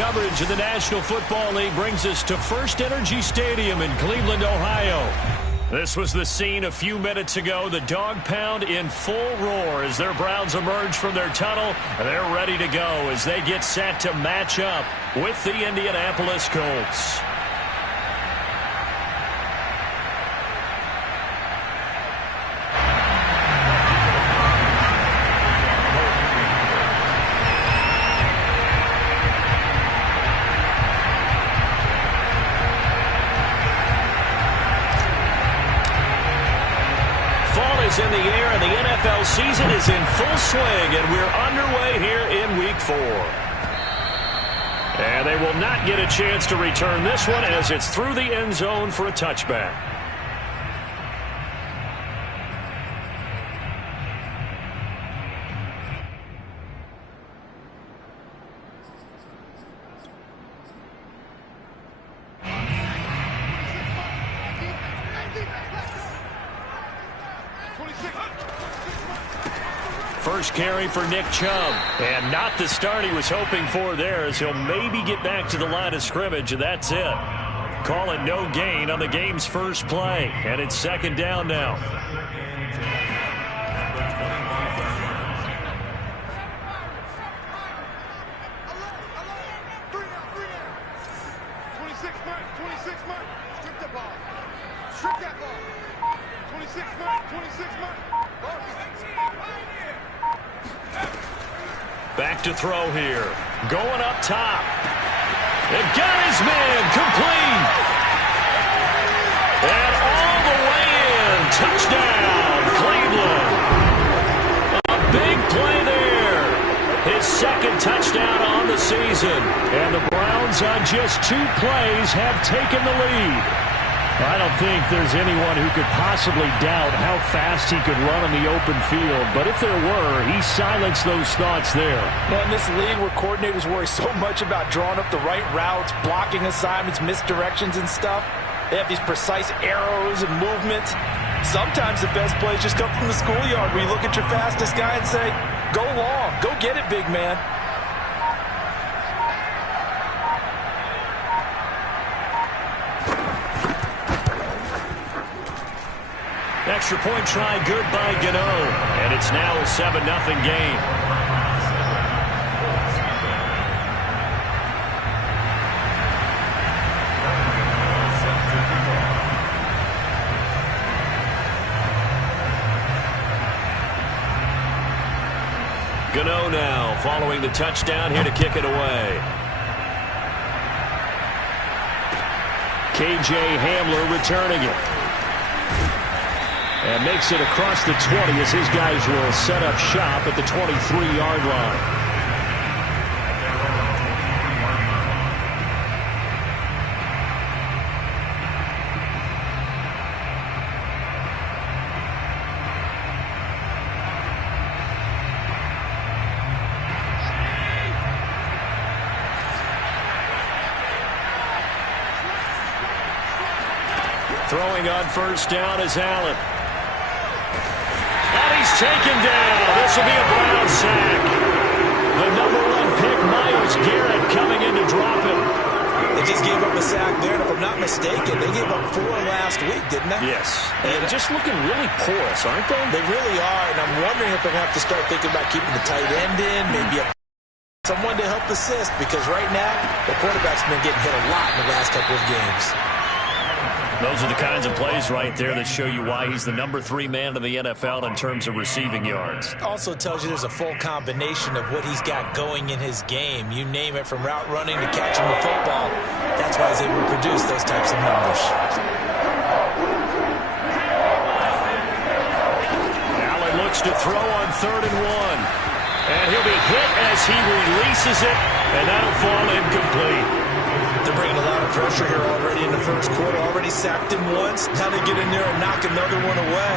coverage of the National Football League brings us to First Energy Stadium in Cleveland, Ohio. This was the scene a few minutes ago. The dog pound in full roar as their Browns emerge from their tunnel. They're ready to go as they get set to match up with the Indianapolis Colts. In the air, and the NFL season is in full swing, and we're underway here in Week 4. And they will not get a chance to return this one as it's through the end zone for a touchback. First carry for Nick Chubb, and not the start he was hoping for there, as he'll maybe get back to the line of scrimmage, and that's it. Call it no gain on the game's first play, and it's second down now. Back to throw here. Going up top. And got his man complete. And all the way in. Touchdown, Cleveland. A big play there. His second touchdown on the season. And the Browns on just 2 plays have taken the lead. I don't think there's anyone who could possibly doubt how fast he could run on the open field. But if there were, he silenced those thoughts there. Well, in this league where coordinators worry so much about drawing up the right routes, blocking assignments, misdirections and stuff, they have these precise arrows and movements. Sometimes the best plays just come from the schoolyard where you look at your fastest guy and say, go long, go get it, big man. Extra point try good by Gano, and it's now a 7-0 game. Gano now following the touchdown here to kick it away. KJ Hamler returning it. And makes it across the 20 as his guys will set up shop at the 23-yard line. Throwing on first down is Allen. He's taken down. This will be a Brown sack. The #1 pick, Myles Garrett, coming in to drop him. They just gave up a sack there, and if I'm not mistaken, they gave up 4 last week, didn't they? Yes. And just looking really porous, aren't they? They really are, and I'm wondering if they're going to have to start thinking about keeping the tight end in, maybe someone to help assist, because right now, the quarterback's been getting hit a lot in the last couple of games. Those are the kinds of plays right there that show you why he's the #3 man in the NFL in terms of receiving yards. Also tells you there's a full combination of what he's got going in his game. You name it, from route running to catching the football. That's why he's able to produce those types of numbers. Allen looks to throw on 3rd and 1. And he'll be hit as he releases it, and that'll fall incomplete. They're bringing a lot of pressure here already in the first quarter. Already sacked him once. Now they get in there and knock another one away.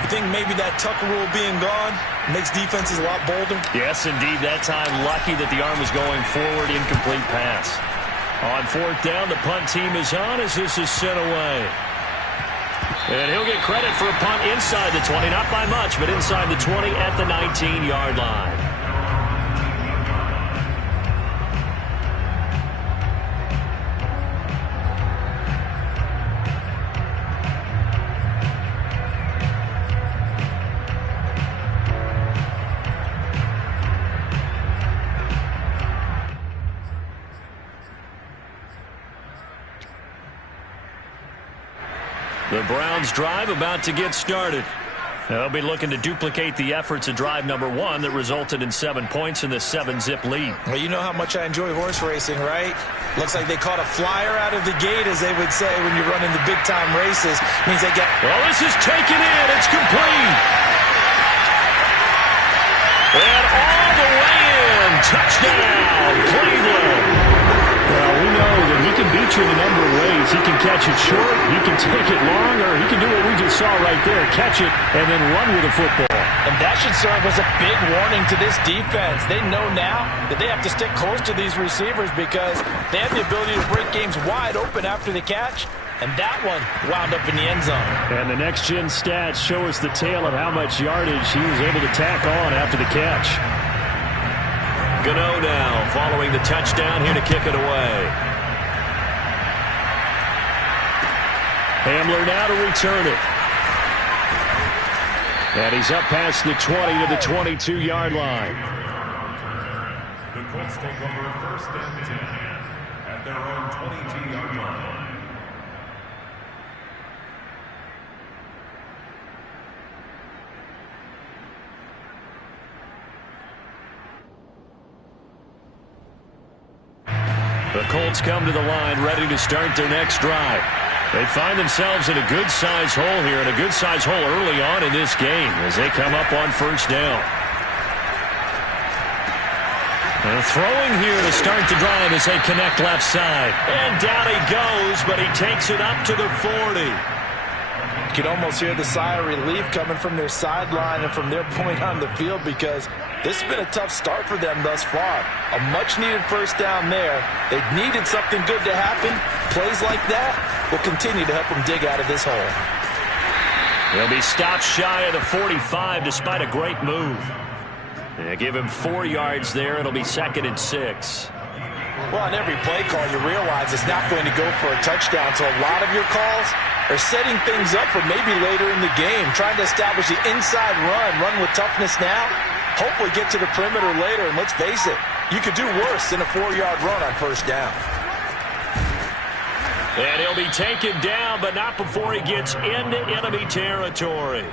You think maybe that Tucker rule being gone makes defenses a lot bolder? Yes, indeed. That time, lucky that the arm was going forward. Incomplete pass. On 4th down, the punt team is on as this is sent away. And he'll get credit for a punt inside the 20. Not by much, but inside the 20 at the 19-yard line. The Browns' drive about to get started. They'll be looking to duplicate the efforts of drive number 1 that resulted in 7 points in this 7-zip lead. Well, you know how much I enjoy horse racing, right? Looks like they caught a flyer out of the gate, as they would say when you're running the big-time races. Means they get... Well, this is taken in. It's complete. And all the way in. Touchdown, Cleveland. Well, we know that he can beat you in a number of ways. He can catch it short, he can take it long, or he can do what we just saw right there, catch it and then run with the football. And that should serve as a big warning to this defense. They know now that they have to stick close to these receivers because they have the ability to break games wide open after the catch. And that one wound up in the end zone. And the next-gen stats show us the tale of how much yardage he was able to tack on after the catch. Gano now following the touchdown, here to kick it away. Hamler now to return it. And he's up past the 20 to the 22-yard line. The Colts take over first and 10 at their own 22-yard line. The Colts come to the line ready to start their next drive. They find themselves in a good-sized hole here, and a good-sized hole early on in this game as they come up on first down. And throwing here to start the drive as they connect left side. And down he goes, but he takes it up to the 40. You can almost hear the sigh of relief coming from their sideline and from their point on the field because this has been a tough start for them thus far. A much-needed first down there. They needed something good to happen. Plays like that will continue to help them dig out of this hole. He'll be stopped shy of the 45 despite a great move. They give him 4 yards there. It'll be 2nd and 6. Well, on every play call, you realize it's not going to go for a touchdown, so a lot of your calls are setting things up for maybe later in the game, trying to establish the inside run with toughness now, hopefully get to the perimeter later, and let's face it, you could do worse than a 4-yard run on first down. And he'll be taken down, but not before he gets into enemy territory.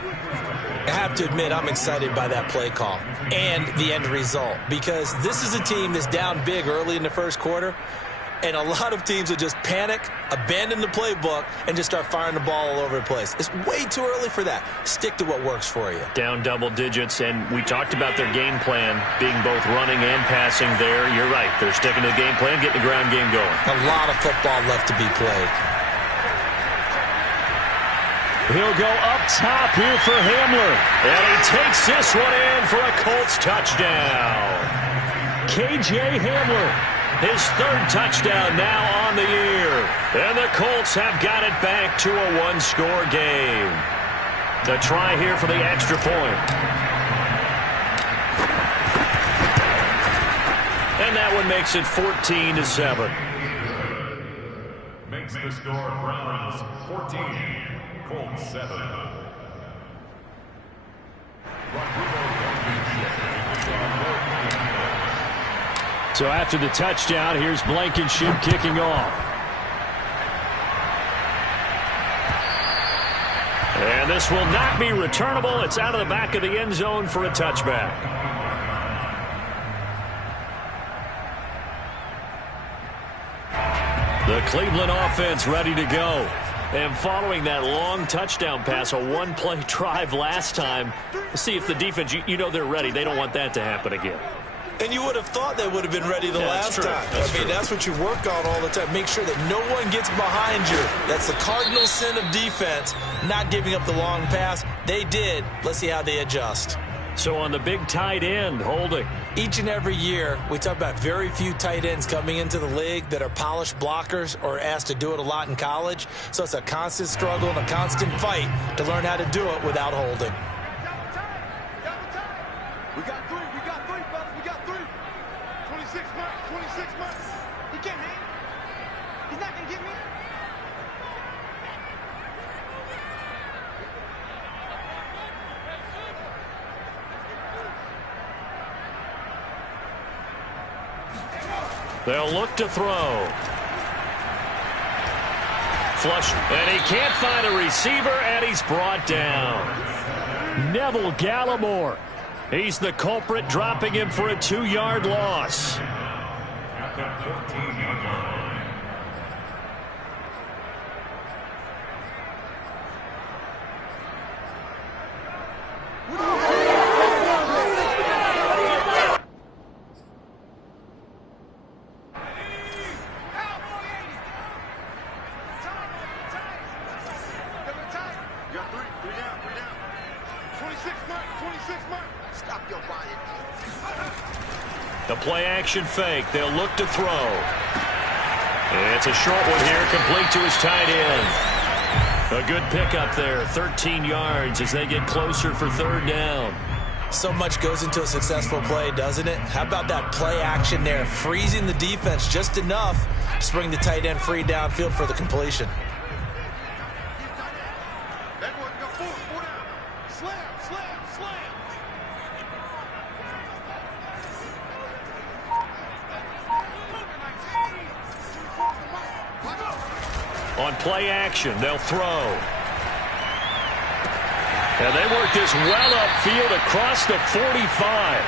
I have to admit, I'm excited by that play call and the end result because this is a team that's down big early in the first quarter, and a lot of teams will just panic, abandon the playbook, and just start firing the ball all over the place. It's way too early for that. Stick to what works for you. Down double digits, and we talked about their game plan being both running and passing there. You're right. They're sticking to the game plan, getting the ground game going. A lot of football left to be played. He'll go up top here for Hamler. And he takes this one in for a Colts touchdown. K.J. Hamler, his 3rd touchdown now on the year. And the Colts have got it back to a 1-score game. The try here for the extra point. And that one makes it 14-7. Makes the score Browns 14. Colts 7. So after the touchdown, here's Blankenship kicking off. And this will not be returnable. It's out of the back of the end zone for a touchback. The Cleveland offense ready to go. And following that long touchdown pass, a 1-play drive last time, we'll see if the defense, you know they're ready. They don't want that to happen again. And you would have thought they would have been ready the last time. That's what you work on all the time. Make sure that no one gets behind you. That's the cardinal sin of defense, not giving up the long pass. They did. Let's see how they adjust. So on the big tight end, holding. Each and every year, we talk about very few tight ends coming into the league that are polished blockers or asked to do it a lot in college. So it's a constant struggle and a constant fight to learn how to do it without holding. We got three, brothers. We got 3. 26 months. He can't hang. He's not going to get me. They'll look to throw. Flush, and he can't find a receiver, and he's brought down. Neville Gallimore. He's the culprit, dropping him for a 2-yard loss. At the 14-yard line. The play-action fake. They'll look to throw. It's a short one here, complete to his tight end. A good pickup there, 13 yards as they get closer for third down. So much goes into a successful play, doesn't it? How about that play action there, freezing the defense just enough to bring the tight end free downfield for the completion. On play action, they'll throw. And they work this well upfield across the 45.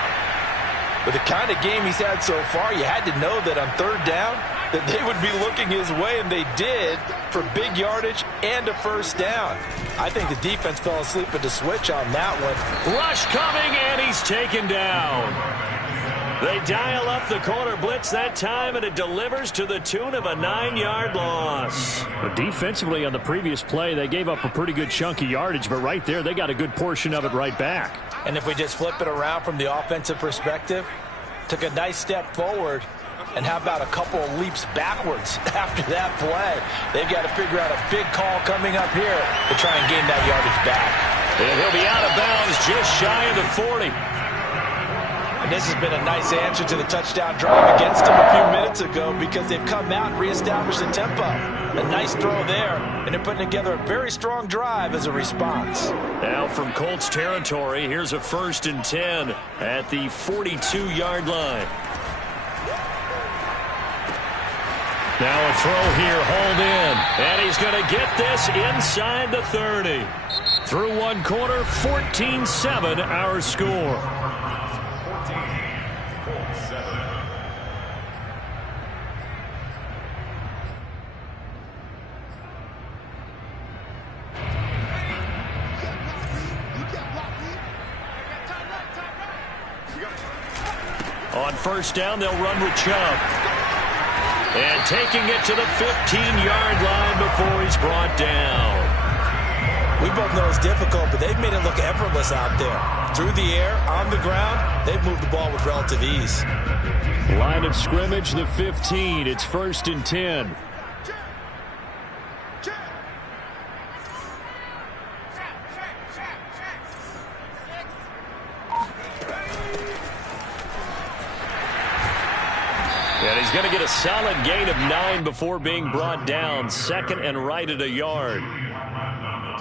With the kind of game he's had so far, you had to know that on third down that they would be looking his way, and they did, for big yardage and a first down. I think the defense fell asleep at the switch on that one. Rush coming, and he's taken down. They dial up the corner blitz that time, and it delivers to the tune of a 9-yard loss. But defensively on the previous play, they gave up a pretty good chunk of yardage, but right there, they got a good portion of it right back. And if we just flip it around from the offensive perspective, took a nice step forward, and how about a couple of leaps backwards after that play? They've got to figure out a big call coming up here to try and gain that yardage back. And he'll be out of bounds just shy of the 40. And this has been a nice answer to the touchdown drive against them a few minutes ago, because they've come out and reestablished the tempo. A nice throw there, and they're putting together a very strong drive as a response. Now from Colts territory, here's a 1st and 10 at the 42-yard line. Now a throw here, hauled in, and he's going to get this inside the 30. Through one quarter, 14-7 our score. On first down, they'll run with Chubb. And taking it to the 15-yard line before he's brought down. We both know it's difficult, but they've made it look effortless out there. Through the air, on the ground, they've moved the ball with relative ease. Line of scrimmage, the 15. It's 1st and 10. And he's going to get a solid gain of 9 before being brought down. 2nd and right at a yard.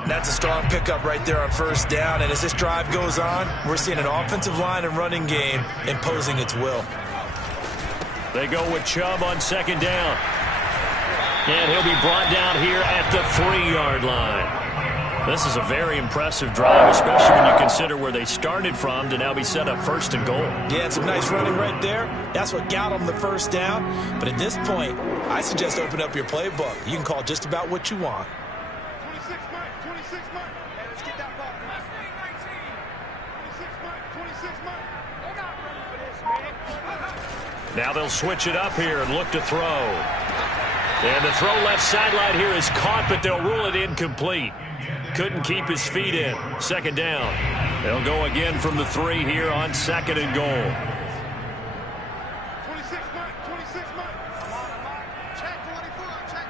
That's a strong pickup right there on first down. And as this drive goes on, we're seeing an offensive line and running game imposing its will. They go with Chubb on 2nd down. And he'll be brought down here at the 3-yard line. This is a very impressive drive, especially when you consider where they started from to now be set up 1st and goal. Yeah, some nice running right there. That's what got them the first down. But at this point, I suggest open up your playbook. You can call just about what you want. 26 Mike, 26 Mike. Hey, let's get that ball. 26 Mike, 26 Mike. They're not running for this, man. Now they'll switch it up here and look to throw. And the throw left sideline here is caught, but they'll rule it incomplete. Couldn't keep his feet in. 2nd down. They'll go again from the 3 here on 2nd and goal. 26 Mike, 26 Mike. Come on, Mike. Check 24, check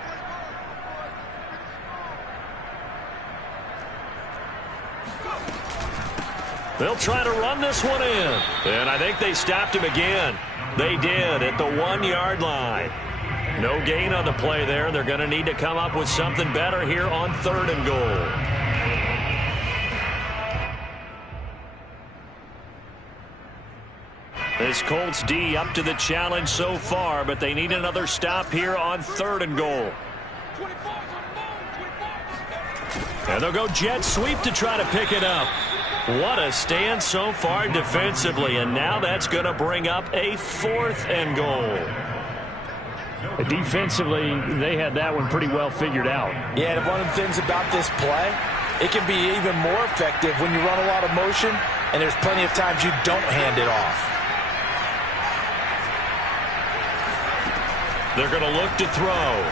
24. They'll try to run this one in. And I think they stopped him again. They did at the 1-yard line. No gain on the play there. They're going to need to come up with something better here on 3rd and goal. This Colts D up to the challenge so far, but they need another stop here on 3rd and goal. 24's on the ball. And they'll go jet sweep to try to pick it up. What a stand so far defensively, and now that's going to bring up a 4th and goal. Defensively, they had that one pretty well figured out. Yeah, and one of the things about this play, it can be even more effective when you run a lot of motion, and there's plenty of times you don't hand it off. They're going to look to throw.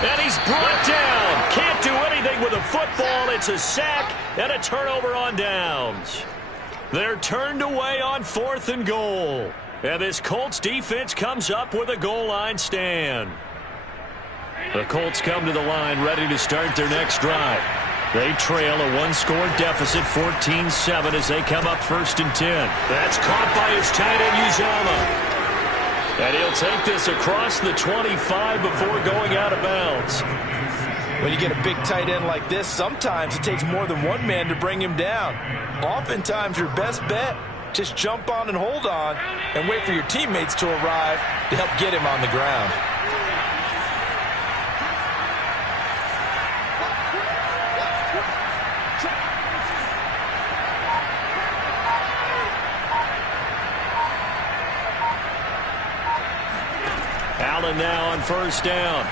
And he's brought down. Can't do anything with a football. It's a sack and a turnover on downs. They're turned away on 4th and goal. And this Colts defense comes up with a goal line stand. The Colts come to the line ready to start their next drive. They trail a 1-score deficit, 14-7, as they come up 1st and 10. That's caught by his tight end, Uzomah. And he'll take this across the 25 before going out of bounds. When you get a big tight end like this, sometimes it takes more than one man to bring him down. Oftentimes, your best bet, just jump on and hold on and wait for your teammates to arrive to help get him on the ground. Allen now on 1st down.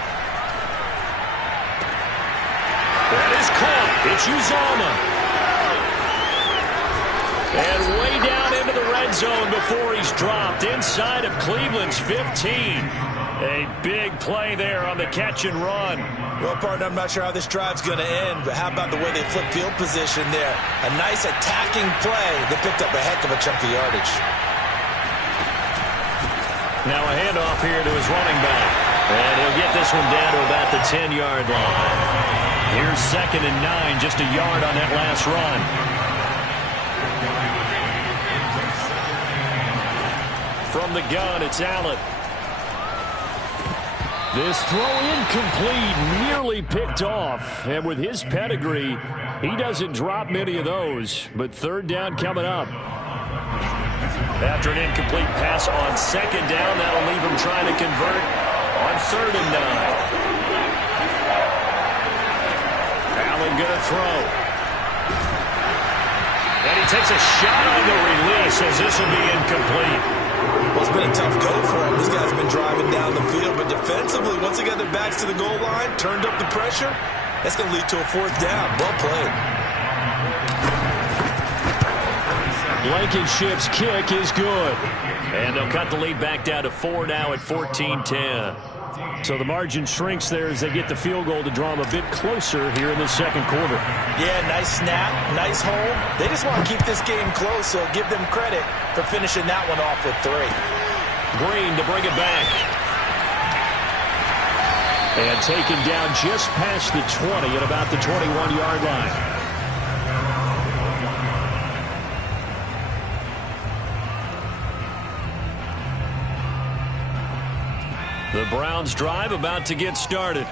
That is caught. It's Uzomah. And way down into the red zone before he's dropped inside of Cleveland's 15. A big play there on the catch and run. Well, partner, I'm not sure how this drive's going to end, but how about the way they flip field position there? A nice attacking play that picked up a heck of a chunk of yardage. Now a handoff here to his running back. And he'll get this one down to about the 10-yard line. Here's 2nd and 9, just a yard on that last run. From the gun, it's Allen. This throw incomplete, nearly picked off. And with his pedigree, he doesn't drop many of those. But 3rd down coming up. After an incomplete pass on 2nd down, that'll leave him trying to convert on 3rd and 9. Allen going to throw. And he takes a shot on the release as this will be incomplete. Well, it's been a tough go for him. This guy's been driving down the field, but defensively, once they got their backs to the goal line, turned up the pressure, that's going to lead to a 4th down. Well played. Blankenship's kick is good. And they'll cut the lead back down to 4 now at 14-10. So the margin shrinks there as they get the field goal to draw them a bit closer here in the 2nd quarter. Yeah, nice snap, nice hold. They just want to keep this game close, so give them credit for finishing that one off with 3. Green to bring it back. And taken down just past the 20 at about the 21-yard line. The Browns drive about to get started.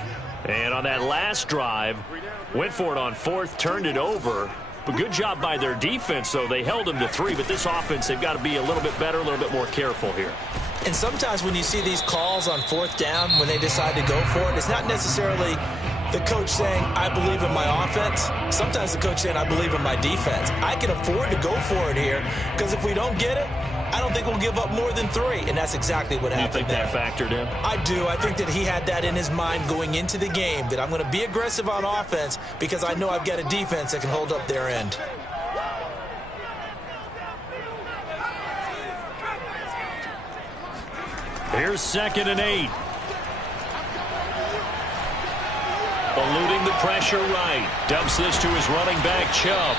And on that last drive, went for it on 4th, turned it over. But good job by their defense, though. They held them to 3, but this offense, they've got to be a little bit better, a little bit more careful here. And sometimes when you see these calls on 4th down, when they decide to go for it, it's not necessarily the coach saying, I believe in my offense. Sometimes the coach saying, I believe in my defense. I can afford to go for it here, because if we don't get it, I don't think we'll give up more than 3, and that's exactly what happened. You think there. that factored in? I do. I think that he had that in his mind going into the game, that I'm going to be aggressive on offense because I know I've got a defense that can hold up their end. Here's 2nd and 8. Eluding the pressure right. Dumps this to his running back, Chubb.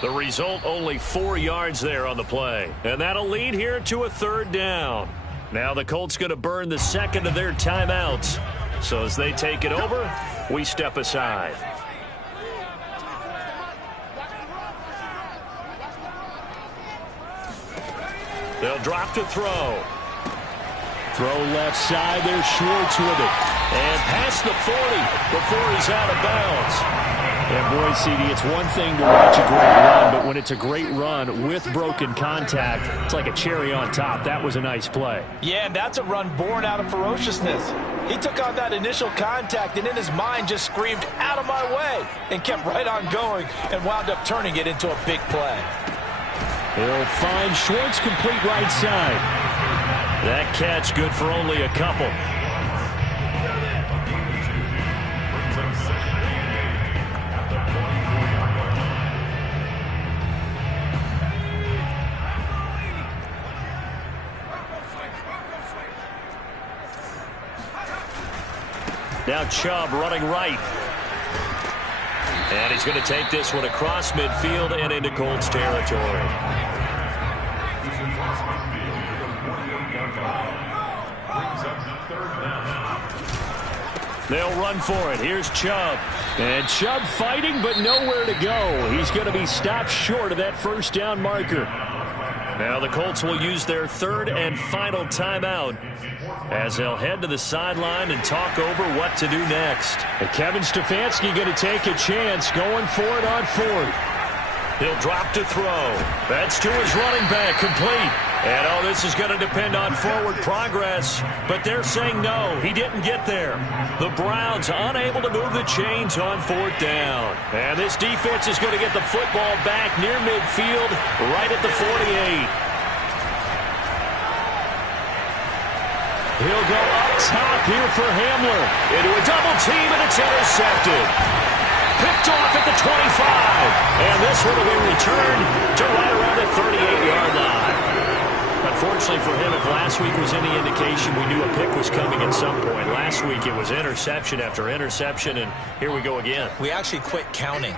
The result, only 4 yards there on the play. And that'll lead here to a 3rd down. Now the Colts going to burn the 2nd of their timeouts. So as they take it over, we step aside. They'll drop to throw. Throw left side there, Schwartz with it. And past the 40 before he's out of bounds. And boy, CD, it's one thing to watch a great run, but when it's a great run with broken contact, it's like a cherry on top. That was a nice play. Yeah, and that's a run born out of ferociousness. He took on that initial contact and in his mind just screamed, "Out of my way," and kept right on going and wound up turning it into a big play. He'll find Schwartz complete right side. That catch good for only a couple. Now Chubb running right. And he's going to take this one across midfield and into Colts territory. They'll run for it. Here's Chubb. And Chubb fighting, but nowhere to go. He's going to be stopped short of that first down marker. Now the Colts will use their third and final timeout as they'll head to the sideline and talk over what to do next. And Kevin Stefanski going to take a chance going for it on fourth. He'll drop to throw. That's to his running back, complete. And oh, this is going to depend on forward progress, but they're saying no, he didn't get there. The Browns unable to move the chains on fourth down. And this defense is going to get the football back near midfield, right at the 48. He'll go up top here for Hamler. Into a double team, and it's intercepted. Picked off at the 25. And this one will be returned to right around the 38-yard line. Unfortunately for him, if last week was any indication, we knew a pick was coming at some point. Last week it was interception after interception, and here we go again. We actually quit counting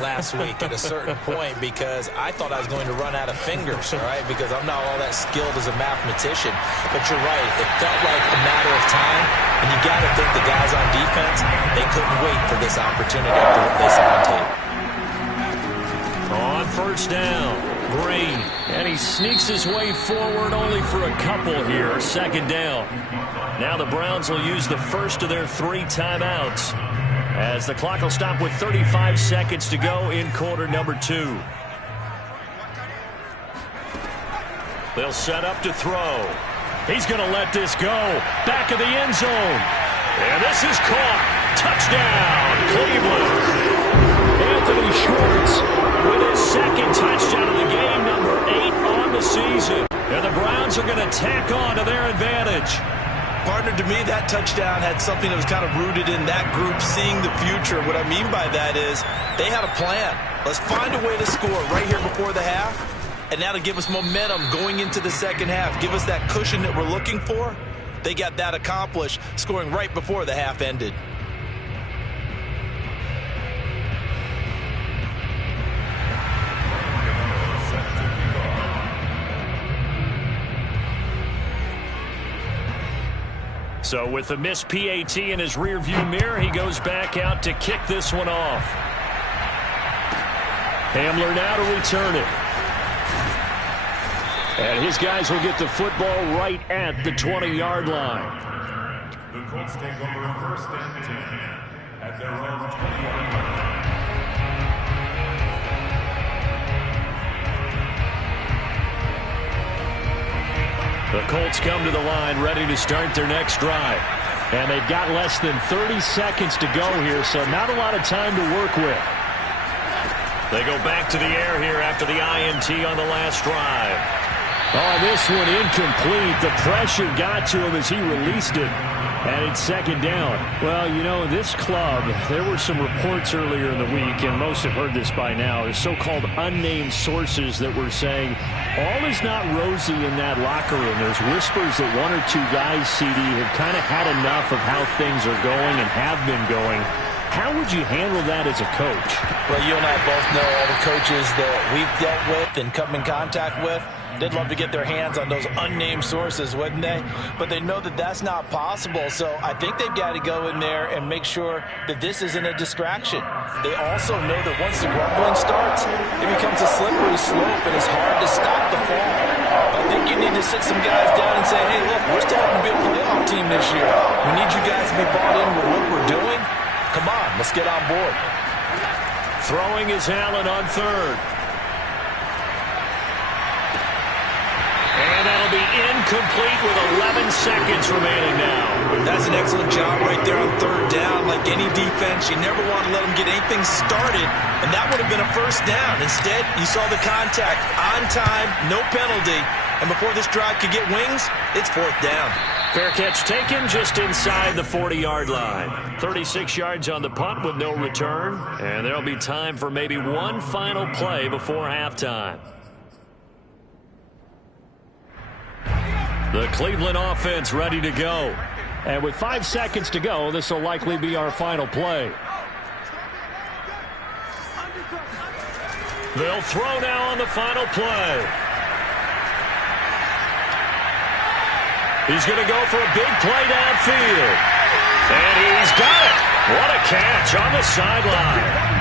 last week at a certain point because I thought I was going to run out of fingers, all right, because I'm not all that skilled as a mathematician. But you're right. It felt like a matter of time, and you got to think the guys on defense, they couldn't wait for this opportunity after what they saw on tape. On first down, Green. And he sneaks his way forward only for a couple here. Second down. Now the Browns will use the first of their 3 timeouts as the clock will stop with 35 seconds to go in quarter number 2. They'll set up to throw. He's going to let this go. Back of the end zone. And this is caught. Touchdown, Cleveland. Anthony Schwartz with his second touchdown of the game, number 8 on the season. And the Browns are going to tack on to their advantage. Partner, to me, that touchdown had something that was kind of rooted in that group seeing the future. What I mean by that is they had a plan. Let's find a way to score right here before the half. And now to give us momentum going into the second half, give us that cushion that we're looking for. They got that accomplished, scoring right before the half ended. So with the missed PAT in his rearview mirror, he goes back out to kick this one off. Hamler now to return it. And his guys will get the football right at the 20-yard line. The Colts take over first and 10 at their own 20-yard line. The Colts come to the line ready to start their next drive. And they've got less than 30 seconds to go here, so not a lot of time to work with. They go back to the air here after the INT on the last drive. Oh, this one incomplete. The pressure got to him as he released it. And it's second down. Well, you know, this club, there were some reports earlier in the week, and most have heard this by now, the so-called unnamed sources that were saying all is not rosy in that locker room. There's whispers that 1 or 2 guys, CD, have kind of had enough of how things are going and have been going. How would you handle that as a coach? Well, you and I both know all the coaches that we've dealt with and come in contact with. They'd love to get their hands on those unnamed sources, wouldn't they? But they know that that's not possible, so I think they've got to go in there and make sure that this isn't a distraction. They also know that once the grumbling starts, it becomes a slippery slope, and it's hard to stop the fall. I think you need to sit some guys down and say, hey, look, we're still going to be a playoff team this year. We need you guys to be bought in with what we're doing. Come on, let's get on board. Throwing is Allen on third. And that'll be incomplete with 11 seconds remaining now. That's an excellent job right there on third down. Like any defense, you never want to let them get anything started, and that would have been a first down. Instead, you saw the contact on time, no penalty, and before this drive could get wings, it's fourth down. Fair catch taken just inside the 40-yard line. 36 yards on the punt with no return, and there'll be time for maybe one final play before halftime. The Cleveland offense ready to go. And with 5 seconds to go, this will likely be our final play. They'll throw now on the final play. He's going to go for a big play downfield. And he's got it. What a catch on the sideline.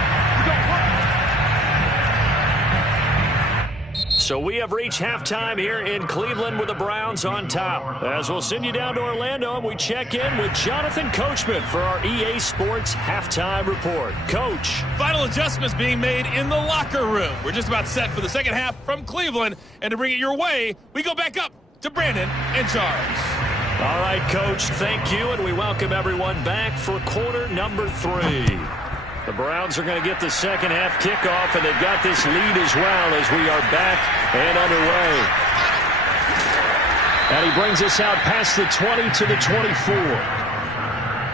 So we have reached halftime here in Cleveland with the Browns on top. As we'll send you down to Orlando, and we check in with Jonathan Coachman for our EA Sports Halftime Report. Coach. Final adjustments being made in the locker room. We're just about set for the second half from Cleveland. And to bring it your way, we go back up to Brandon and Charles. All right, Coach, thank you, and we welcome everyone back for quarter number 3. The Browns are going to get the second half kickoff, and they've got this lead as well as we are back and underway. And he brings us out past the 20 to the 24.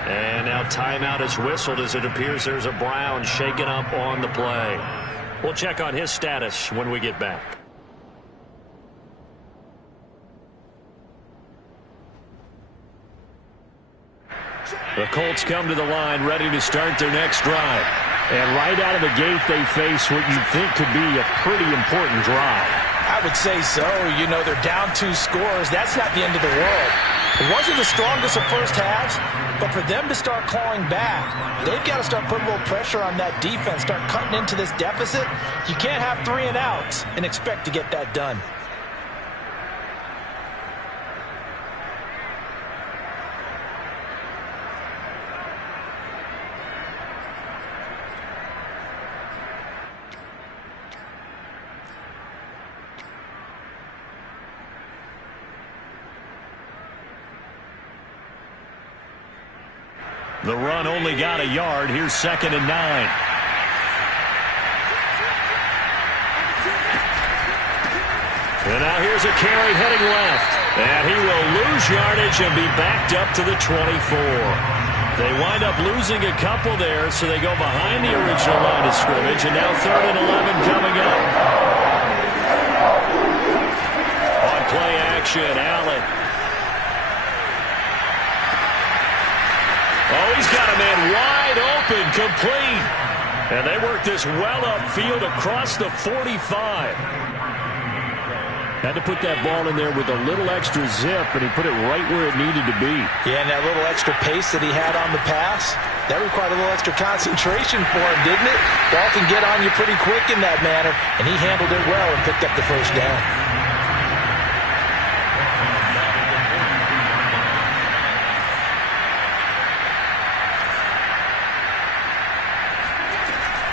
And now timeout is whistled as it appears there's a Brown shaken up on the play. We'll check on his status when we get back. The Colts come to the line ready to start their next drive. And right out of the gate, they face what you'd think could be a pretty important drive. I would say so. You know, they're down 2 scores. That's not the end of the world. It wasn't the strongest of first halves, but for them to start clawing back, they've got to start putting a little pressure on that defense, start cutting into this deficit. You can't have 3 and outs and expect to get that done. The run only got a yard. Here's 2nd and 9. And now here's a carry heading left. And he will lose yardage and be backed up to the 24. They wind up losing a couple there, so they go behind the original line of scrimmage. And now 3rd and 11 coming up. On play action, Allen. Oh, he's got a man wide open, complete. And they work this well upfield across the 45. Had to put that ball in there with a little extra zip, and he put it right where it needed to be. Yeah, and that little extra pace that he had on the pass, that required a little extra concentration for him, didn't it? Ball can get on you pretty quick in that manner, and he handled it well and picked up the first down.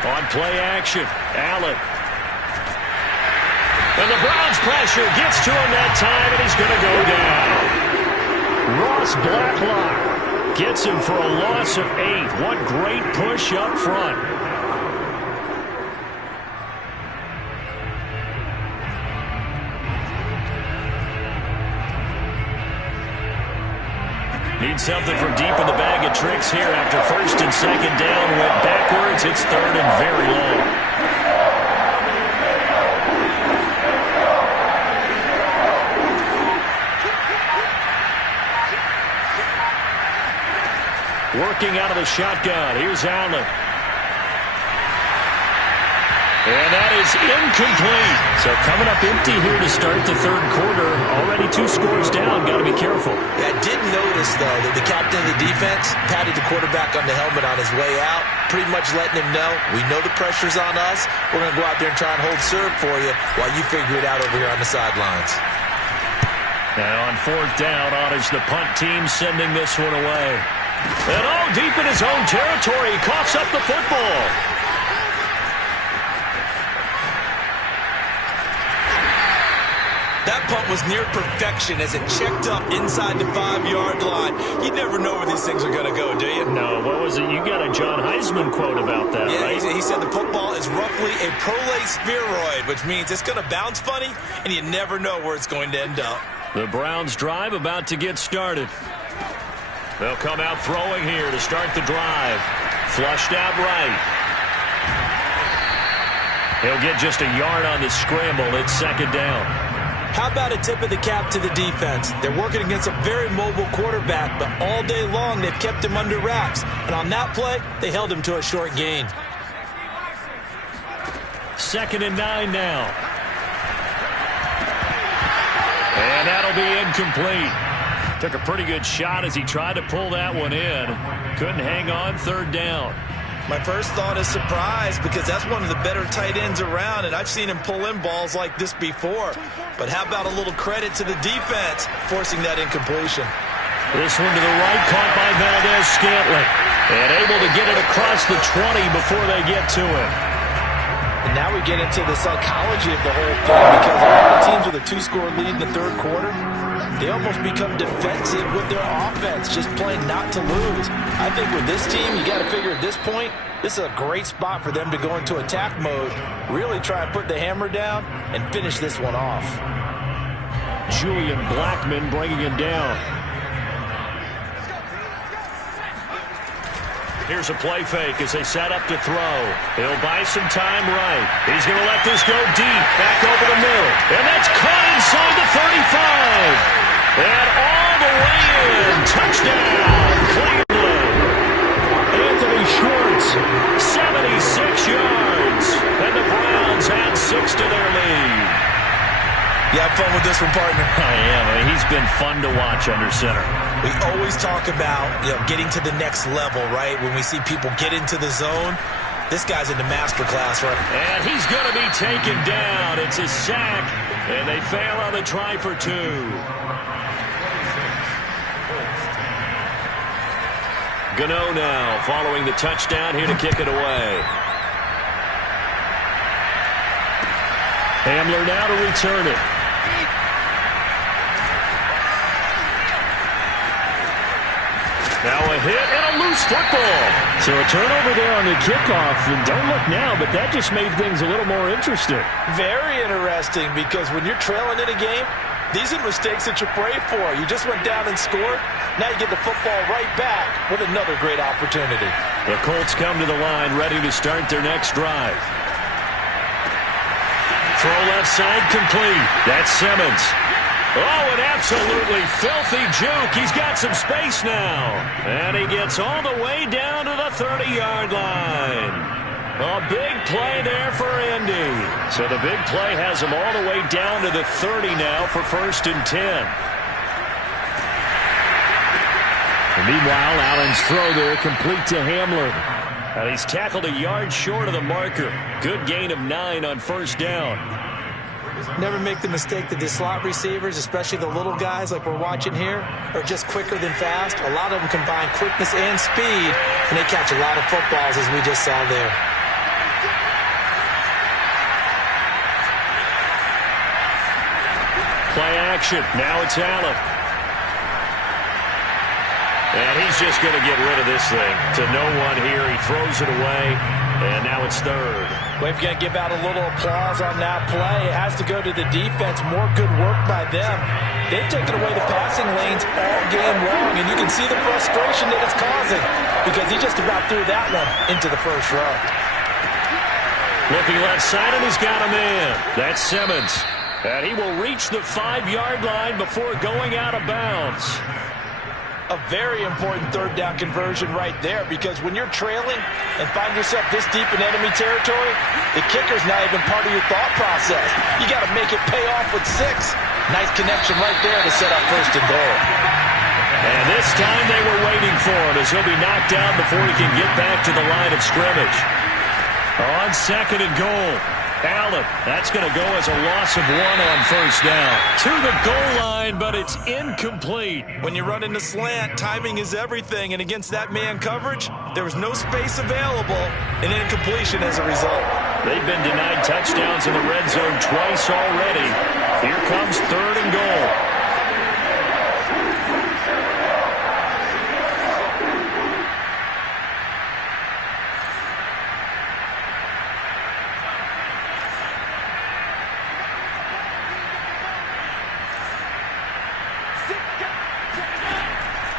On play action, Allen. And the Browns pressure gets to him that time, and he's going to go down. Ross Blacklock gets him for a loss of 8. What great push up front. Need something from deep in the bag of tricks here after 1st and 2nd down. Went backwards. It's 3rd and very long. Working out of the shotgun. Here's Allen. And that is incomplete. So coming up empty here to start the 3rd quarter. Already 2 scores down. Got to be careful. Yeah, I did notice, though, that the captain of the defense patted the quarterback on the helmet on his way out, pretty much letting him know, we know the pressure's on us. We're going to go out there and try and hold serve for you while you figure it out over here on the sidelines. Now on 4th down, honors the punt team, sending this one away. And all deep in his own territory, he coughs up the football. punt was near perfection as it checked up inside the 5-yard line. You never know where these things are going to go, do you? No, what was it? You got a John Heisman quote about that, yeah, right? He said the football is roughly a prolate spheroid, which means it's going to bounce funny, and you never know where it's going to end up. The Browns drive about to get started. They'll come out throwing here to start the drive. Flushed out right. He'll get just a yard on the scramble. It's second down. How about a tip of the cap to the defense? They're working against a very mobile quarterback, but all day long they've kept him under wraps. And on that play, they held him to a short gain. 2nd and 9 now. And that'll be incomplete. Took a pretty good shot as he tried to pull that one in. Couldn't hang on. 3rd down. My first thought is surprise because that's one of the better tight ends around, and I've seen him pull in balls like this before. But how about a little credit to the defense forcing that incompletion? This one to the right, caught by Valdez-Scantling. And able to get it across the 20 before they get to it. And now we get into the psychology of the whole thing because a lot of teams with a 2-score lead in the 3rd quarter, they almost become defensive with their offense, just playing not to lose. I think with this team, you got to figure at this point, this is a great spot for them to go into attack mode, really try and put the hammer down and finish this one off. Julian Blackman bringing him down. Here's a play fake as they set up to throw. He'll buy some time right. He's going to let this go deep. Back over the middle. And that's caught inside the 35. And all the way in. Touchdown, Cleveland. Anthony Schwartz, 76 yards. And the Browns add 6 to their lead. You have fun with this one, partner? I am. I mean, he's been fun to watch under center. We always talk about, getting to the next level, right? When we see people get into the zone, this guy's in the master class, right? And he's going to be taken down. It's a sack, and they fail on the try for 2. Gano now following the touchdown here to kick it away. Hamler now to return it. Now a hit and a loose football. So a turnover there on the kickoff. And don't look now, but that just made things a little more interesting. Very interesting because when you're trailing in a game, these are mistakes that you pray for. You just went down and scored. Now you get the football right back with another great opportunity. The Colts come to the line ready to start their next drive. Throw left side complete. That's Simmons. Oh, an absolutely filthy juke. He's got some space now. And he gets all the way down to the 30-yard line. A big play there for Indy. So the big play has him all the way down to the 30 now for 1st and 10. And meanwhile, Allen's throw there complete to Hamler. And he's tackled a yard short of the marker. Good gain of 9 on 1st down. Never make the mistake that the slot receivers, especially the little guys like we're watching here, are just quicker than fast. A lot of them combine quickness and speed, and they catch a lot of footballs as we just saw there. Play action. Now it's Allen. And he's just going to get rid of this thing to no one here. He throws it away, and now it's 3rd. We've got to give out a little applause on that play. It has to go to the defense. More good work by them. They've taken away the passing lanes all game long, and you can see the frustration that it's causing because he just about threw that one into the 1st row. Looking left side, and he's got a man. That's Simmons. And he will reach the 5-yard line before going out of bounds. A very important 3rd down conversion right there because when you're trailing and find yourself this deep in enemy territory, the kicker's not even part of your thought process. You got to make it pay off with 6. Nice connection right there to set up 1st and goal. And this time they were waiting for him as he'll be knocked down before he can get back to the line of scrimmage. On 2nd and goal. Allen, that's going to go as a loss of 1 on 1st down. To the goal line, but it's incomplete. When you run in the slant, timing is everything, and against that man coverage, there was no space available, and incompletion as a result. They've been denied touchdowns in the red zone twice already. Here comes 3rd and goal.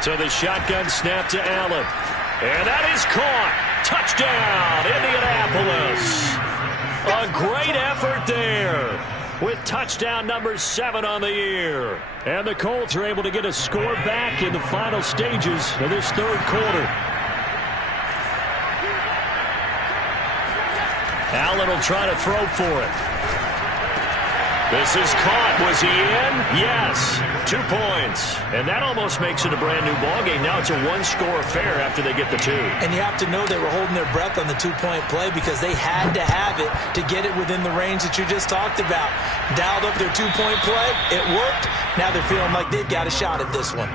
So the shotgun snap to Allen. And that is caught. Touchdown, Indianapolis. A great effort there with touchdown number 7 on the year. And the Colts are able to get a score back in the final stages of this 3rd quarter. Allen will try to throw for it. This is caught. Was he in? Yes. 2 points. And that almost makes it a brand new ballgame. Now it's a 1-score affair after they get the 2. And you have to know they were holding their breath on the 2-point play because they had to have it to get it within the range that you just talked about. Dialed up their 2-point play. It worked. Now they're feeling like they've got a shot at this one.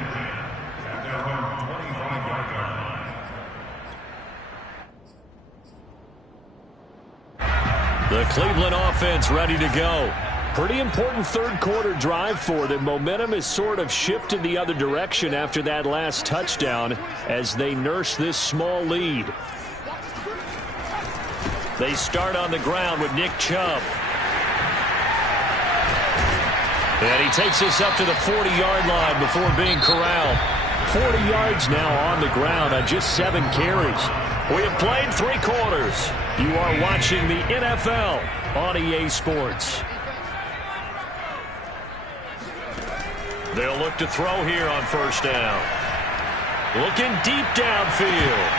The Cleveland offense ready to go. Pretty important 3rd quarter drive for them. Momentum has sort of shifted the other direction after that last touchdown as they nurse this small lead. They start on the ground with Nick Chubb. And he takes us up to the 40-yard line before being corralled. 40 yards now on the ground on just 7 carries. We have played 3 quarters. You are watching the NFL on EA Sports. They'll look to throw here on 1st down. Looking deep downfield.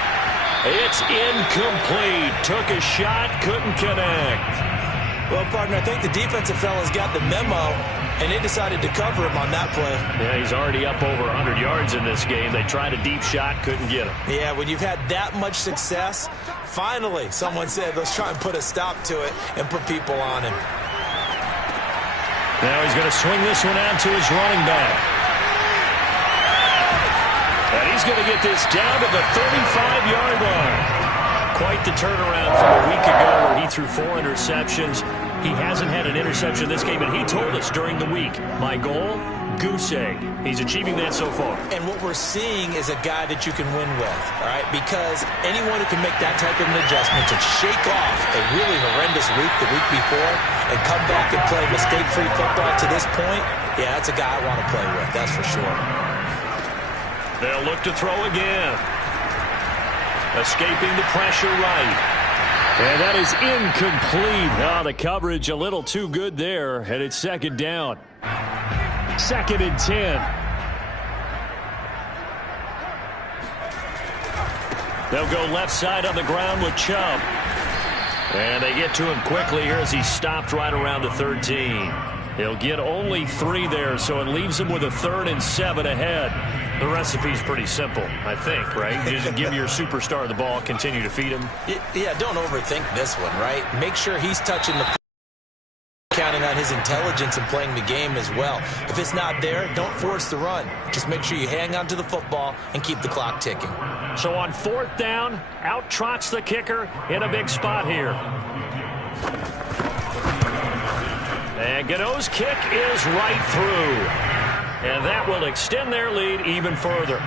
It's incomplete. Took a shot, couldn't connect. Well, partner, I think the defensive fella's got the memo, and they decided to cover him on that play. Yeah, he's already up over 100 yards in this game. They tried a deep shot, couldn't get him. Yeah, when you've had that much success, finally someone said, let's try and put a stop to it and put people on him. Now he's going to swing this one out to his running back. And he's going to get this down to the 35-yard line. Quite the turnaround from a week ago where he threw 4 interceptions. He hasn't had an interception this game, and he told us during the week, my goal, goose egg. He's achieving that so far. And what we're seeing is a guy that you can win with, all right? Because anyone who can make that type of an adjustment to shake off a really horrendous week the week before and come back and play mistake-free football to this point, yeah, that's a guy I want to play with, that's for sure. They'll look to throw again. Escaping the pressure right. And that is incomplete. Oh, the coverage a little too good there, and it's 2nd down. 2nd and 10. They'll go left side on the ground with Chubb. And they get to him quickly here as he stopped right around the 13. He'll get only 3 there, so it leaves him with a 3rd and 7 ahead. The recipe's pretty simple, I think, right? You just give your superstar the ball, continue to feed him. Yeah, don't overthink this one, right? Make sure he's touching the counting on his intelligence and playing the game as well. If it's not there, don't force the run. Just make sure you hang on to the football and keep the clock ticking. So on 4th down, out trots the kicker in a big spot here. And Gano's kick is right through. And that will extend their lead even further.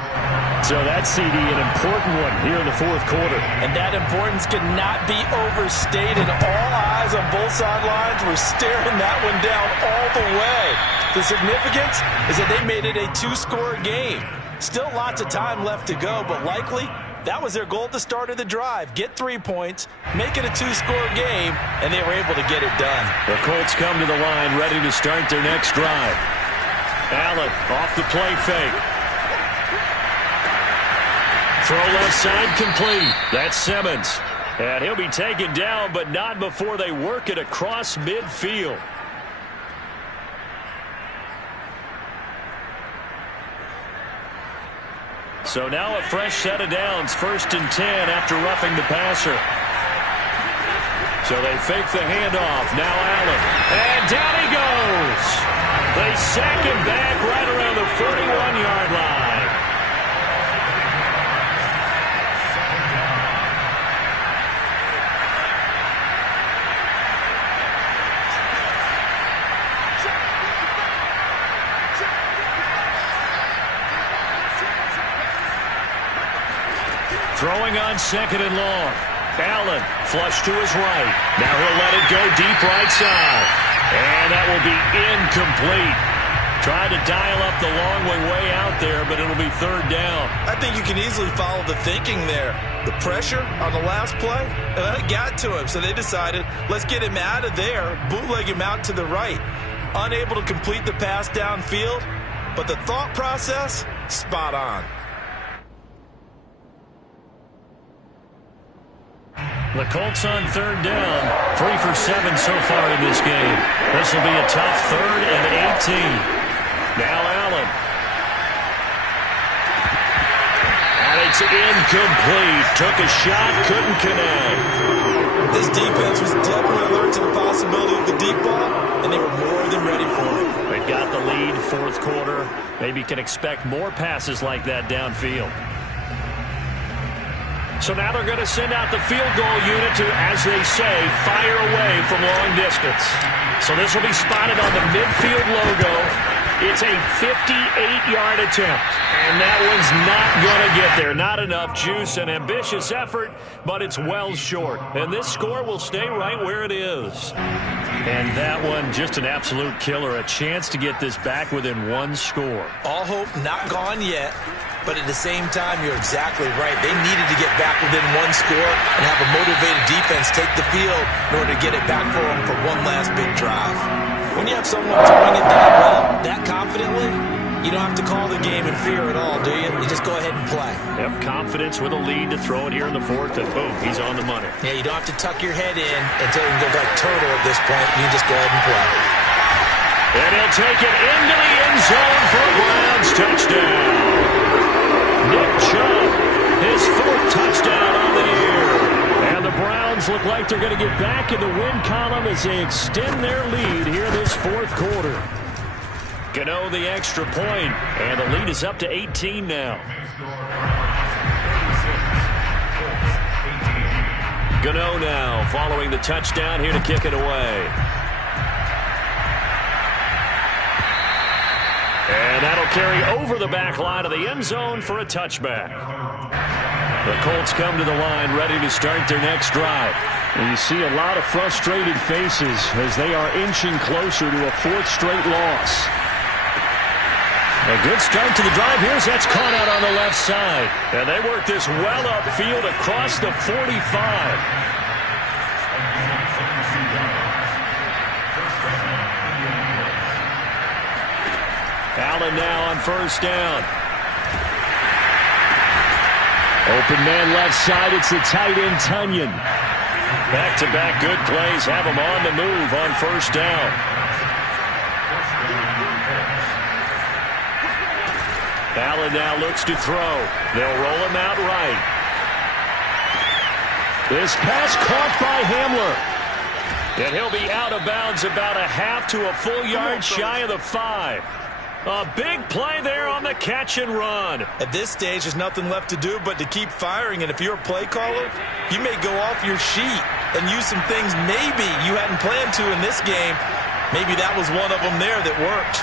So that CD, an important one here in the 4th quarter. And that importance cannot be overstated. All eyes on both sidelines were staring that one down all the way. The significance is that they made it a 2-score game. Still lots of time left to go, but likely that was their goal at the start of the drive. Get 3 points, make it a 2-score game, and they were able to get it done. The Colts come to the line ready to start their next drive. Allen off the play fake. Throw left side complete. That's Simmons. And he'll be taken down, but not before they work it across midfield. So now a fresh set of downs, 1st and 10 after roughing the passer. So they fake the handoff. Now Allen. And down he goes. They sack him back right around the 41-yard line. Throwing on 2nd and long. Allen flush to his right. Now he'll let it go deep right side. And that will be incomplete. Tried to dial up the long way out there, but it'll be 3rd down. I think you can easily follow the thinking there. The pressure on the last play, it got to him, so they decided, let's get him out of there, bootleg him out to the right. Unable to complete the pass downfield, but the thought process, spot on. The Colts on 3rd down. 3 for 7 so far in this game. This will be a tough 3rd and 18. Now Allen. And it's incomplete. Took a shot, couldn't connect. This defense was definitely alert to the possibility of the deep ball, and they were more than ready for it. They've got the lead, 4th quarter. Maybe can expect more passes like that downfield. So now they're going to send out the field goal unit to, as they say, fire away from long distance. So this will be spotted on the midfield logo. It's a 58-yard attempt, and that one's not going to get there. Not enough juice, an ambitious effort, but it's well short. And this score will stay right where it is. And that one, just an absolute killer. A chance to get this back within 1 score. All hope not gone yet, but at the same time, you're exactly right. They needed to get back within 1 score and have a motivated defense take the field in order to get it back for them for one last big drive. When you have someone throwing it that well, that confidently, you don't have to call the game in fear at all, do you? You just go ahead and play. Have confidence with a lead to throw it here in the 4th, and boom, he's on the money. Yeah, you don't have to tuck your head in until you can go like turtle at this point. You just go ahead and play. And he'll take it into the end zone for a Browns touchdown. Nick Chubb, his 4th touchdown on the year. And the Browns look like they're going to get back in the win column as they extend their lead here this 4th quarter. Gano the extra point, and the lead is up to 18 now. Gano now following the touchdown here to kick it away. And that'll carry over the back line of the end zone for a touchback. The Colts come to the line ready to start their next drive. And you see a lot of frustrated faces as they are inching closer to a 4th straight loss. A good start to the drive. Here's that's caught out on the left side. And they work this well upfield across the 45. Allen now on 1st down. Open man left side. It's the tight end, Tunyon. Back-to-back good plays have him on the move on 1st down. Allen now looks to throw. They'll roll him out right. This pass caught by Hamler. And he'll be out of bounds about a half to a full yard shy of the 5. A big play there on the catch and run. At this stage, there's nothing left to do but to keep firing. And if you're a play caller, you may go off your sheet and use some things maybe you hadn't planned to in this game. Maybe that was one of them there that worked.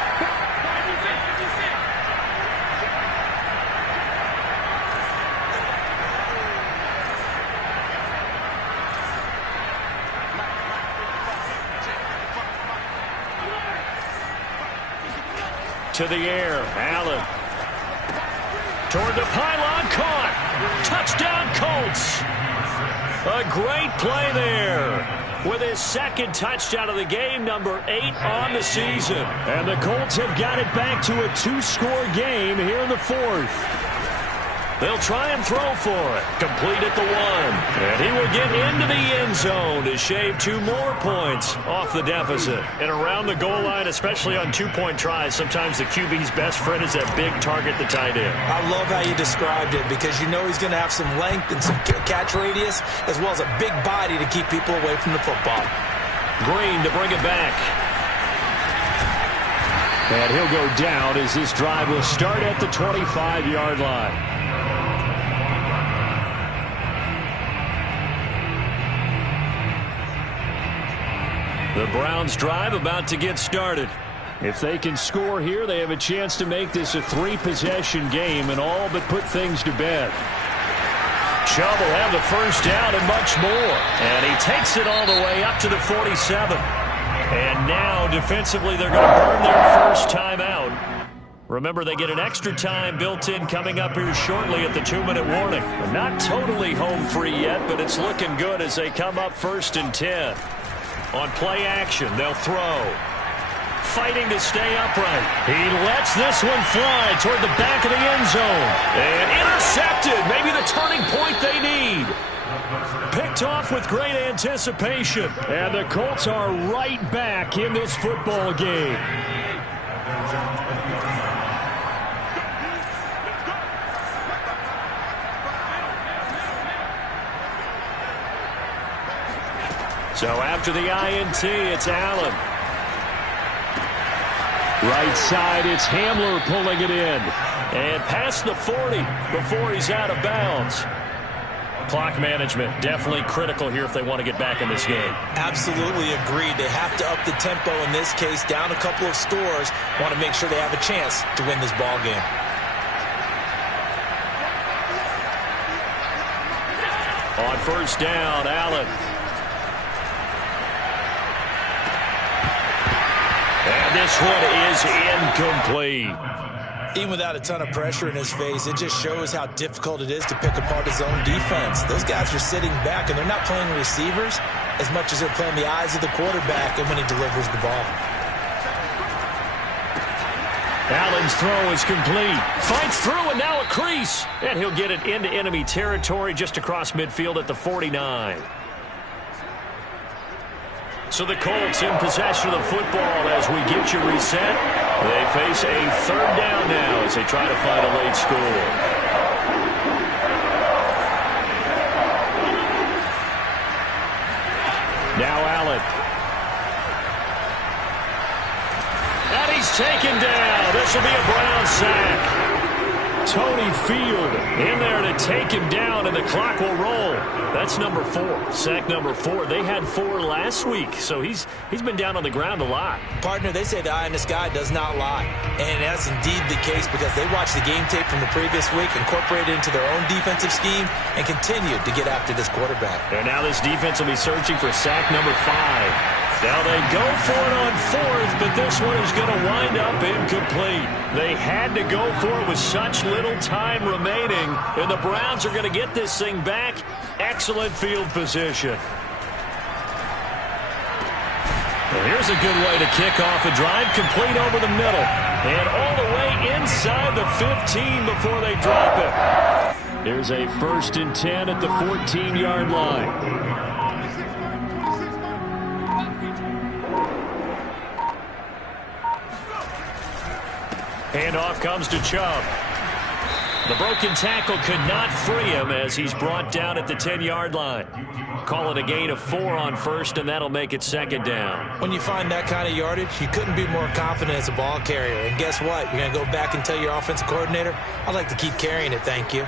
To the air, Allen. Toward the pylon, caught. Touchdown, Colts. A great play there. With his 2nd touchdown of the game, number 8 on the season. And the Colts have got it back to a 2-score game here in the 4th. They'll try and throw for it. Complete at the 1. And he will get into the end zone to shave 2 more points off the deficit. And around the goal line, especially on 2-point tries, sometimes the QB's best friend is that big target, the tight end. I love how you described it because you know he's going to have some length and some catch radius as well as a big body to keep people away from the football. Green to bring it back. And he'll go down as this drive will start at the 25-yard line. The Browns drive about to get started. If they can score here, they have a chance to make this a 3-possession game and all but put things to bed. Chubb will have the first down and much more. And he takes it all the way up to the 47. And now, defensively, they're going to burn their first timeout. Remember, they get an extra time built in coming up here shortly at the 2-minute warning. They're not totally home free yet, but it's looking good as they come up 1st and 10. On play action, they'll throw. Fighting to stay upright. He lets this one fly toward the back of the end zone. And intercepted. Maybe the turning point they need. Picked off with great anticipation. And the Colts are right back in this football game. So after the INT, it's Allen. Right side, it's Hamler pulling it in. And past the 40 before he's out of bounds. Clock management definitely critical here if they want to get back in this game. Absolutely agreed. They have to up the tempo in this case. Down a couple of scores. Want to make sure they have a chance to win this ball game. On first down, Allen. And this one is incomplete. Even without a ton of pressure in his face, it just shows how difficult it is to pick apart his own defense. Those guys are sitting back, and they're not playing receivers as much as they're playing the eyes of the quarterback and when he delivers the ball. Allen's throw is complete. Fights through, and now a crease. And he'll get it into enemy territory just across midfield at the 49. So the Colts in possession of the football as we get you reset. They face a 3rd down now as they try to find a late score. Now Allen. And he's taken down. This will be a Brown sack. Tony Field in there to take him down, and the clock will roll. That's number 4, sack number 4. They had 4 last week, so he's been down on the ground a lot. Partner, they say the eye in the sky does not lie, and that's indeed the case because they watched the game tape from the previous week, incorporated it into their own defensive scheme, and continued to get after this quarterback. And now this defense will be searching for sack number 5. Now they go for it on 4th, but this one is going to wind up incomplete. They had to go for it with such little time remaining, and the Browns are going to get this thing back. Excellent field position. Well, here's a good way to kick off a drive, complete over the middle, and all the way inside the 15 before they drop it. Here's a 1st and 10 at the 14-yard line. Handoff comes to Chubb. The broken tackle could not free him as he's brought down at the 10-yard line. Call it a gain of 4 on 1st, and that'll make it 2nd down. When you find that kind of yardage, you couldn't be more confident as a ball carrier. And guess what? You're going to go back and tell your offensive coordinator, I'd like to keep carrying it, thank you.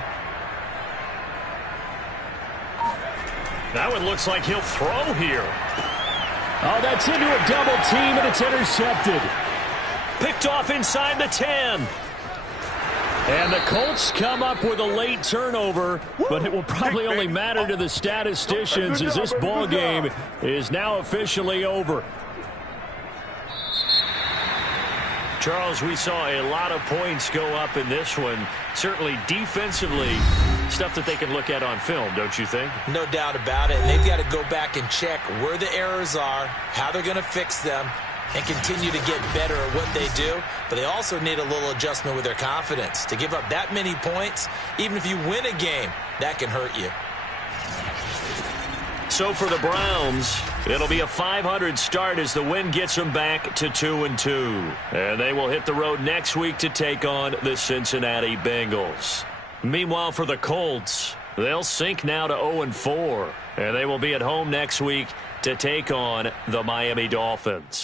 That one looks like he'll throw here. Oh, that's into a double team, and it's intercepted. Picked off inside the 10. And the Colts come up with a late turnover, but it will probably only matter to the statisticians as this ball game is now officially over. Charles, we saw a lot of points go up in this one. Certainly defensively, stuff that they can look at on film, don't you think? No doubt about it. And they've got to go back and check where the errors are, how they're going to fix them, and continue to get better at what they do. But they also need a little adjustment with their confidence. To give up that many points, even if you win a game, that can hurt you. So for the Browns, it'll be a .500 start as the win gets them back to 2-2. And they will hit the road next week to take on the Cincinnati Bengals. Meanwhile, for the Colts, they'll sink now to 0-4. And they will be at home next week to take on the Miami Dolphins.